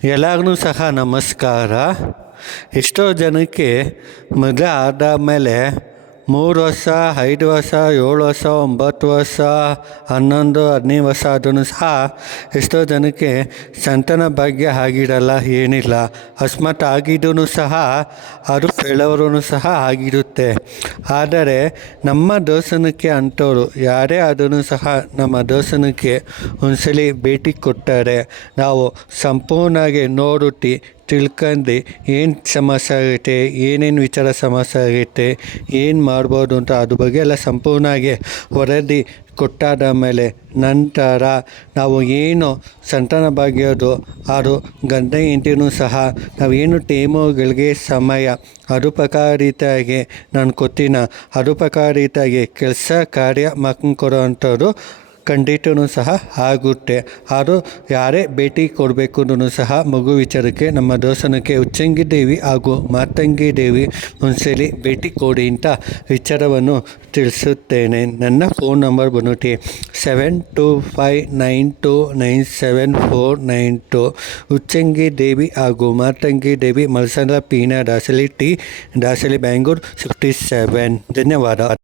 ಎಲ್ಲರಿಗೂ ಸಹ ನಮಸ್ಕಾರ. ಎಷ್ಟೋ ಜನಕ್ಕೆ ಮದುವೆ ಆದಮೇಲೆ 3 ವರ್ಷ, 5 ವರ್ಷ, 7 ವರ್ಷ, 9 ವರ್ಷ, 11, 15 ವರ್ಷ ಆದ್ರೂ ಸಹ ಎಷ್ಟೋ ಜನಕ್ಕೆ ಸಂತಾನ ಭಾಗ್ಯ ಆಗಿರಲ್ಲ, ಏನಿಲ್ಲ. ಅಕಸ್ಮಾತ್ ಆಗಿದ್ದೂ ಸಹ ಅದು ಫೇಲವರೂ ಸಹ ಆಗಿರುತ್ತೆ. ಆದರೆ ನಮ್ಮ ದೇವಸ್ಥಾನಕ್ಕೆ ಅಂಥವ್ರು ಯಾರೇ ಆದರೂ ಸಹ ನಮ್ಮ ದೇವಸ್ಥಾನಕ್ಕೆ ಒಂದ್ಸಲಿ ಭೇಟಿ ಕೊಟ್ಟರೆ ನಾವು ಸಂಪೂರ್ಣವಾಗಿ ನೋಡುತ್ತಿ ತಿಳ್ಕೊಂಡು ಏನು ಸಮಸ್ಯೆ ಆಗೈತೆ, ಏನೇನು ವಿಚಾರ ಸಮಸ್ಯೆ ಆಗೈತೆ, ಏನು ಮಾಡ್ಬೋದು ಅಂತ ಅದ್ರ ಬಗ್ಗೆ ಎಲ್ಲ ಸಂಪೂರ್ಣವಾಗಿ ವರದಿ ಕೊಟ್ಟಾದ ಮೇಲೆ ನಂತರ ನಾವು ಏನು ಸಂತಾನ ಭಾಗ್ಯದು ಅದು ಗಂಡ ಹೆಂಡತಿನೂ ಸಹ ನಾವೇನು ಟೈಮುಗಳಿಗೆ ಸಮಯ ಅದು ಪ್ರಕಾರ ರೀತಿಯಾಗಿ ನಾನು ಕೊಟ್ಟಿನ ಅದು ಪ್ರಕಾರ ರೀತಿಯಾಗಿ ಕೆಲಸ ಕಾರ್ಯ ಮಾಡ್ಕೊಂಡು ಅಂಥದ್ದು ಖಂಡಿತವೂ ಸಹ ಆಗುತ್ತೆ. ಅದು ಯಾರೇ ಭೇಟಿ ಕೊಡಬೇಕು ಅಂದ್ರೂ ಸಹ ಮಗು ವಿಚಾರಕ್ಕೆ ನಮ್ಮ ದೇವಸ್ಥಾನಕ್ಕೆ ಉಚ್ಚಂಗಿ ದೇವಿ ಹಾಗೂ ಮಾತಂಗಿ ದೇವಿ ಒಂದ್ಸಲಿ ಭೇಟಿ ಕೊಡಿ ಅಂತ ವಿಚಾರವನ್ನು ತಿಳಿಸುತ್ತೇನೆ. ನನ್ನ ಫೋನ್ ನಂಬರ್ ಬಂದ್ಬಿಟ್ಟು 7259297492. ಉಚ್ಚಂಗಿ ದೇವಿ ಹಾಗೂ ಮಾತಂಗಿ ದೇವಿ ಮಲ್ಸಂದ್ರ ಪೀನಾ ದಾಸಲಿ ಟಿ ದಾಸಲಿ ಬ್ಯಾಂಗ್ಳೂರ್ 67. ಧನ್ಯವಾದ.